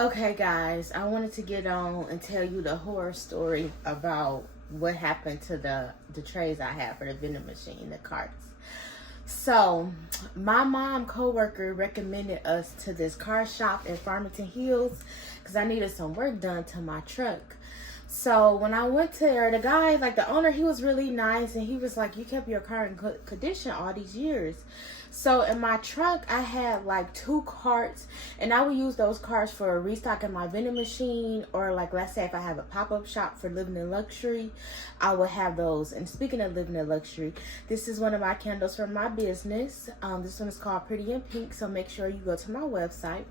Okay, guys, I wanted to get on and tell you the horror story about what happened to the trays I had for the vending machine, the carts. So, my mom coworker recommended us to this car shop in Farmington Hills because I needed some work done to my truck. So when I went there, the guy, like the owner, he was really nice, and he was like, "You kept your car in good condition all these years." So in my truck, I had like 2 carts, and I would use those carts for restocking my vending machine, or like, let's say if I have a pop-up shop for living in luxury, I would have those. And speaking of living in luxury, this is one of my candles from my business. This one is called Pretty in Pink, so make sure you go to my website.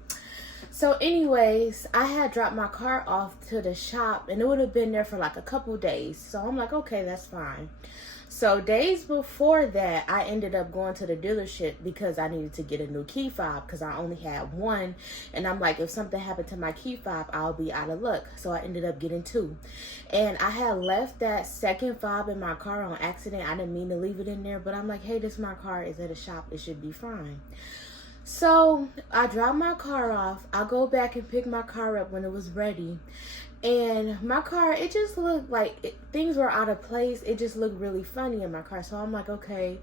So anyways, I had dropped my car off to the shop, and it would have been there for like a couple days. So I'm like, okay, that's fine. So days before that, I ended up going to the dealership because I needed to get a new key fob because I only had one. And I'm like, if something happened to my key fob, I'll be out of luck. So I ended up getting 2. And I had left that second fob in my car on accident. I didn't mean to leave it in there, but I'm like, hey, this is my car. It's at a shop. It should be fine. So I dropped my car off. I go back and pick my car up when it was ready. And my car, it just looked like things were out of place. It just looked really funny in my car. So I'm like, okay,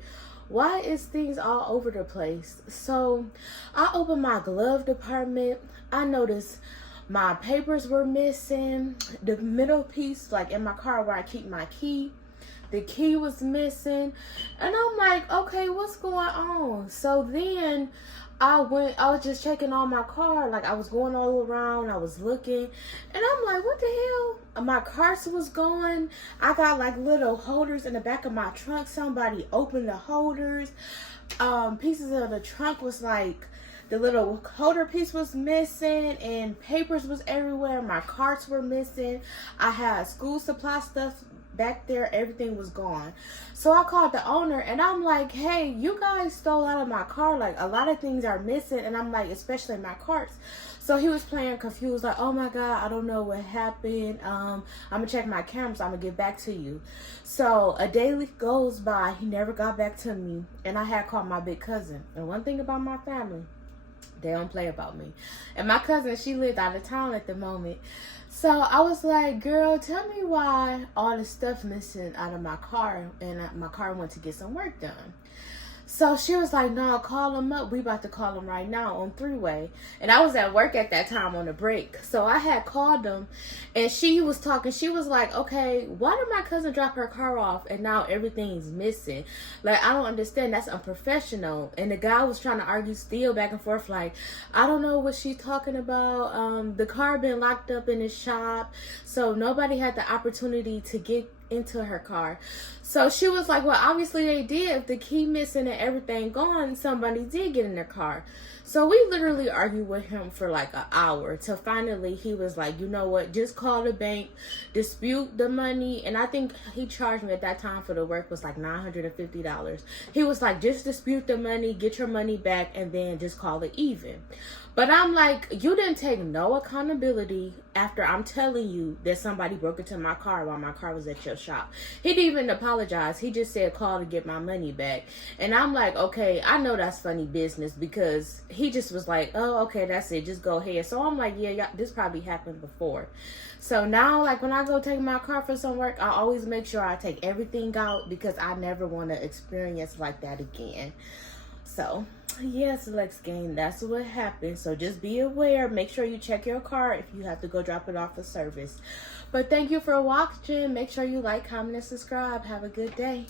why is things all over the place? So I opened my glove department. I noticed my papers were missing. The middle piece, like in my car where I keep my key, the key was missing. And I'm like, okay, what's going on? So then I was just checking on my car. Like, I was going all around, I was looking, and I'm like, what the hell? My carts was going. I got like little holders in the back of my trunk. Somebody opened the holders. Pieces of the trunk was like, the little holder piece was missing, and papers was everywhere. My carts were missing. I had school supply stuff back there. Everything was gone. So I called the owner, and I'm like, hey, you guys stole out of my car. Like, a lot of things are missing. And I'm like, especially my carts. So he was playing confused, like, oh my God, I don't know what happened. I'm gonna check my cameras. I'm gonna get back to you. So a day goes by. He never got back to me. And I had called my big cousin. And one thing about my family, they don't play about me. And my cousin, she lived out of town at the moment. So I was like, girl, tell me why all the stuff missing out of my car, and my car went to get some work done. So she was like, no, call him up. We about to call him right now on 3-way. And I was at work at that time on a break. So I had called him, and she was talking. She was like, okay, why did my cousin drop her car off and now everything's missing? Like, I don't understand. That's unprofessional. And the guy was trying to argue still back and forth, like, I don't know what she's talking about. The car been locked up in his shop. So nobody had the opportunity to get into her car. So she was like, well, obviously they did. If the key missing and everything gone, somebody did get in their car. So we literally argued with him for like an hour, till finally he was like, you know what, just call the bank, dispute the money. And I think he charged me at that time for the work was like $950. He was like, just dispute the money, get your money back, and then just call it even. But I'm like, you didn't take no accountability after I'm telling you that somebody broke into my car while my car was at your shop. He didn't even apologize. He just said call to get my money back. And I'm like, okay, I know that's funny business, because he just was like, oh, okay, that's it, just go ahead. So I'm like, yeah, this probably happened before. So now, like, when I go take my car for some work, I always make sure I take everything out, because I never want to experience like that again. So yes, Lex Gang, that's what happened. So just be aware. Make sure you check your car if you have to go drop it off for service. But thank you for watching. Make sure you like, comment, and subscribe. Have a good day.